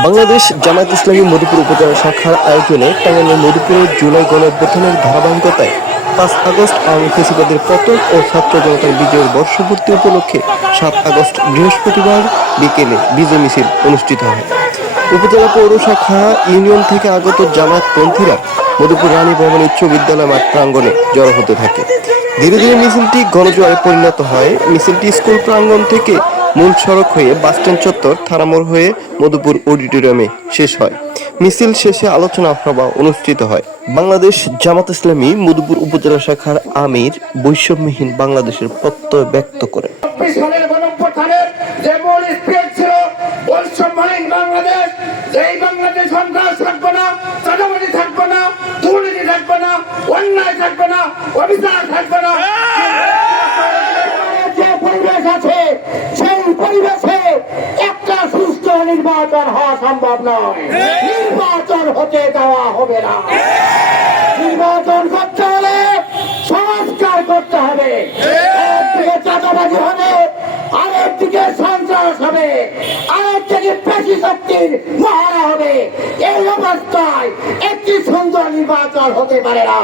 বাংলাদেশ জামায়াত ইসলামী মধুপুর উপজেলা শাখার আয়োজনে টাঙ্গাইলের মধুপুরে জুলাই গণঅভ্যুত্থানের ধারাবাহিকতায় পাঁচ আগস্ট আওয়ামী ফেসিবাদের পতন ও ছাত্র জনতার বিজয়ের বর্ষপূর্তি উপলক্ষে সাত আগস্ট বৃহস্পতিবার বিকেলে বিজয় মিছিল অনুষ্ঠিত হয়। উপজেলা পৌর শাখা ইউনিয়ন থেকে আগত জামায়াতপন্থীরা মধুপুর রানী ভবন উচ্চ বিদ্যালয় মাঠ প্রাঙ্গণে জড়ো হতে থাকে। ধীরে ধীরে মিছিলটি গণজোয়ারে পরিণত হয়। মিছিলটি স্কুল প্রাঙ্গণ থেকে মূল সড়ক হয়ে বাসস্ট্যান্ড চত্বর থানামোড় হয়ে মধুপুর অডিটোরিয়ামে শেষ হয়। মিছিল শেষে আলোচনা সভা অনুষ্ঠিত হয়। বাংলাদেশ জামাত ইসলামী মধুপুর উপজেলা শাখার আমির বৈষম্যহীন বাংলাদেশের প্রত্যয় ব্যক্ত না অন্যায় থাকবে না থাকবে না। নির্বাচন হওয়া সম্ভব নয়। নির্বাচন হতে দেওয়া হবে না। নির্বাচন করতে হলে সংস্কার করতে হবে। একদিকে চাঁদাবাজি হবে আরেকদিকে সন্ত্রাস হবে আরেকদিকে পেশি শক্তির মহারা হবে। এই অবস্থায় একটি সুন্দর নির্বাচন হতে পারে না।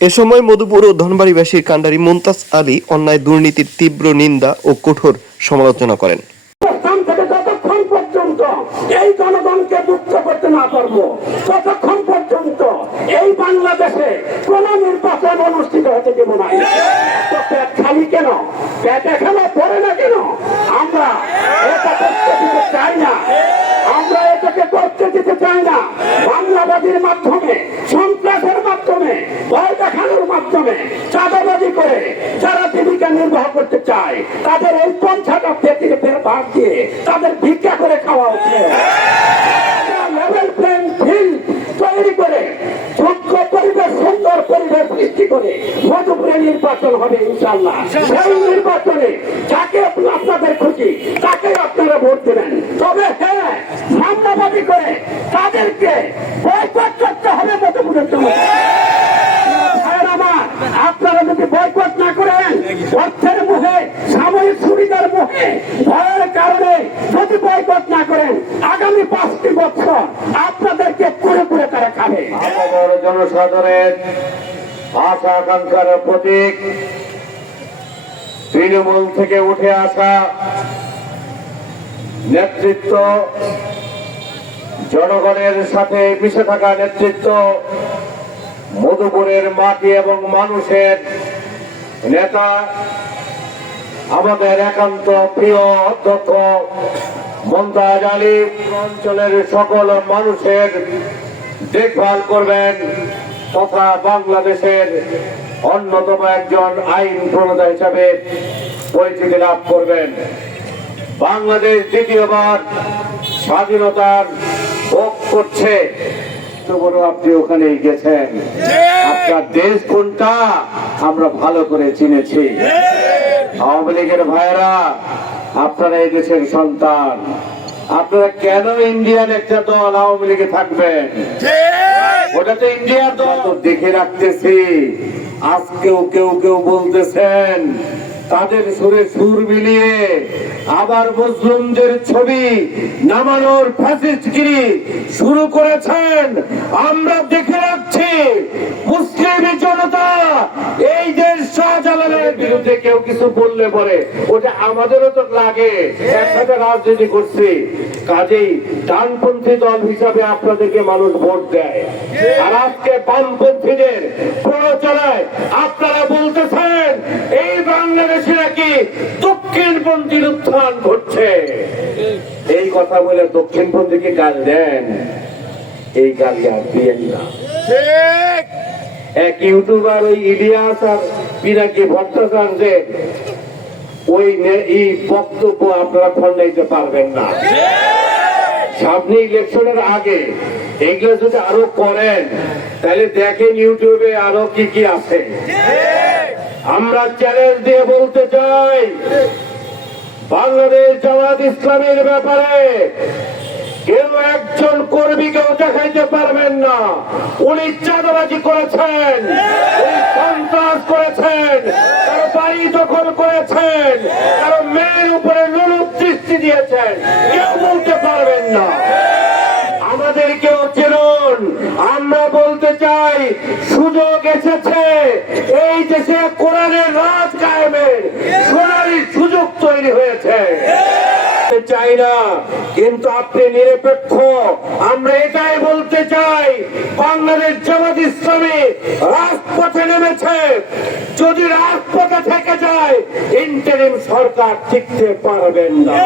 এ সময় মধুপুর ও ধনবাড়িবাসীর কাণ্ডারি মুমতাজ আলী অন্যায় দুর্নীতির তীব্র নিন্দা ও কঠোর সমালোচনা করেন। করতে না পারব। ততক্ষণ পর্যন্ত এই বাংলাদেশে কোন নির্বাচন অনুষ্ঠিত হতে দেব না? পেট খালি কেন? পেট এখানে পড়ে না কেন? আমরা চাই না। আমরা এটাকে করতে দিতে চাই না। বাংলাবাদীর মাধ্যমে, সন্ত্রাসের মাধ্যমে, ভয় দেখানোর মাধ্যমে, চাঁদাবাজি করে যারা জীবিকা নির্বাহ করতে চায়, তাদের এই পঞ্চাটা পেটিকে ফের ভাগ দিয়ে তাদের ভিক্ষা করে খাওয়া উচিত। লেভেল প্লেইং তৈরি করে যোগ্য পরিবেশ, সুন্দর পরিবেশ সৃষ্টি করে মধুপুরে নির্বাচন হবে ইনশাল্লাহ সেই নির্বাচনে যাকে আপনাদের খুশি তাকে আপনারা ভোট দেবেন। তবে হ্যাঁ সামনাবাদী করে তাদেরকে বয়কট করতে হবে মধুপুরের জন্য আপনারা যদি বয়কট না করেন, অর্থের মুখে সাময়িক সুবিধার মুখে ভয়ের কারণে যদি বয়কট না করেন, আগামী পাঁচটি বছর আপনাদেরকে পুরো পুরো তারা খাবে আমাদের জনসাধারণের আশা, আকাঙ্ক্ষার প্রতীক। তৃণমূল থেকে উঠে আসা নেতৃত্ব, জনগণের সাথে মিশে থাকা নেতৃত্ব, মধুপুরের মাটি এবং মানুষের নেতা, আমাদের একান্ত প্রিয় অধ্যক্ষ মমতাজ আলী, অঞ্চলের সকল মানুষের দেখভাল করবেন তথা বাংলাদেশের অন্যতম একজন আইন প্রণেতা হিসাবে পরিচিতি লাভ করবেন। বাংলাদেশ দ্বিতীয়বার স্বাধীনতার ভোগ করছে। বড় আপনি ওখানে গেছেন আপনার দেশ কোনটা আমরা ভালো করে চিনেছি। আওয়ামী লীগের ভাইরা আপনারা এই দেশের সন্তান। আপনারা কেন ইন্ডিয়ার একটা দল আওয়ামী লীগে থাকবেন? ওটা তো ইন্ডিয়ার দল। তো দেখে রাখতেছি। আজকেও কেউ কেউ বলতেছেন তাদের সুরে সুর মিলিয়ে আবার মুসলিমদের ছবি নামানোর ফ্যাসিস্টগিরি শুরু করেছেন। আমরা দেখে মুসলিম জনতা, এই দেশ শাহজালালের বিরুদ্ধে কেউ কিছু বললে পরে ওটা আমাদেরও তো লাগে। একসাথে রাজনীতি করছি। কাজেই ডানপন্থী দল হিসাবে আপনাদেরকে মানুষ ভোট দেয়। আর আজকে বামপন্থীদের প্ররোচনায় আপনারা বলতেছেন, এই বাংলাদেশে নাকি দক্ষিণপন্থীর উত্থান ঘটছে। এই কথা বলে দক্ষিণপন্থীকে গাল দেন। এই গাল আর দিয়েন না এক ইউটিউবার ওই ইলিয়াস আর পিনাকি ওই এই বক্তব্য আপনারা খন্ডাইতে পারবেন না। সামনে ইলেকশনের আগে এগুলো যদি আরও করেন তাহলে দেখেন ইউটিউবে আরও কি কি আছে। আমরা চ্যালেঞ্জ দিয়ে বলতে চাই বাংলাদেশ জামাত ইসলামের ব্যাপারে কেউ একজন কর্মীকেও দেখাইতে পারবেন না। উনি চাঁদাবাজি করেছেন সন্ত্রাস করেছেন কারও বাড়ি দখল করেছেন কারও মেয়ের উপরে নুরুপ দৃষ্টি দিয়েছেন। কেউ বলতে পারবেন না। আমাদেরকেও চেনুন। আমরা বলতে চাই সুযোগ এসেছে এই দেশে কোরআনের রাজ কায়েমের সোনালি সুযোগ তৈরি হয়েছে চাই না কিন্তু আপনি নিরপেক্ষ। আমরা এটাই বলতে চাই বাংলাদেশ জামাত ইসলামী রাজপথে নেমেছে। যদি রাজপথে থেকে যায় ইন্টারিম সরকার টিকতে পারবেন না।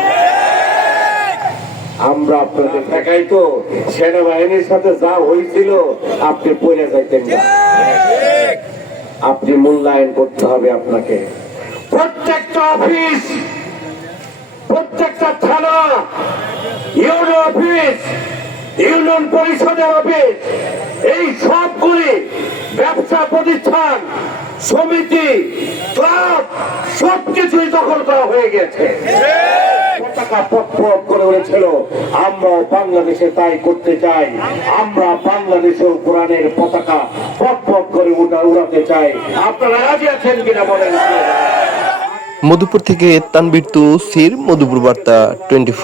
আমরা আপনাদের দেখাই তো সেনাবাহিনীর সাথে যা হয়েছিল আপনি পড়ে যাইতেন না। আপনি মূল্যায়ন করতে হবে আপনাকে। প্রত্যেকটা অফিস প্রত্যেকটা থানা, ইউনিয়ন অফিস, ইউনিয়ন পরিষদের অফিস, এই সবগুলি ব্যবসা প্রতিষ্ঠান, সমিতি, ক্লাব, সবকিছুই দখল করা হয়ে গেছে। আপনারা রাজি আছেন কিনা বলেন? মধুপুর থেকে তানবির তু সির মধুপুর বার্তা টোয়েন্টি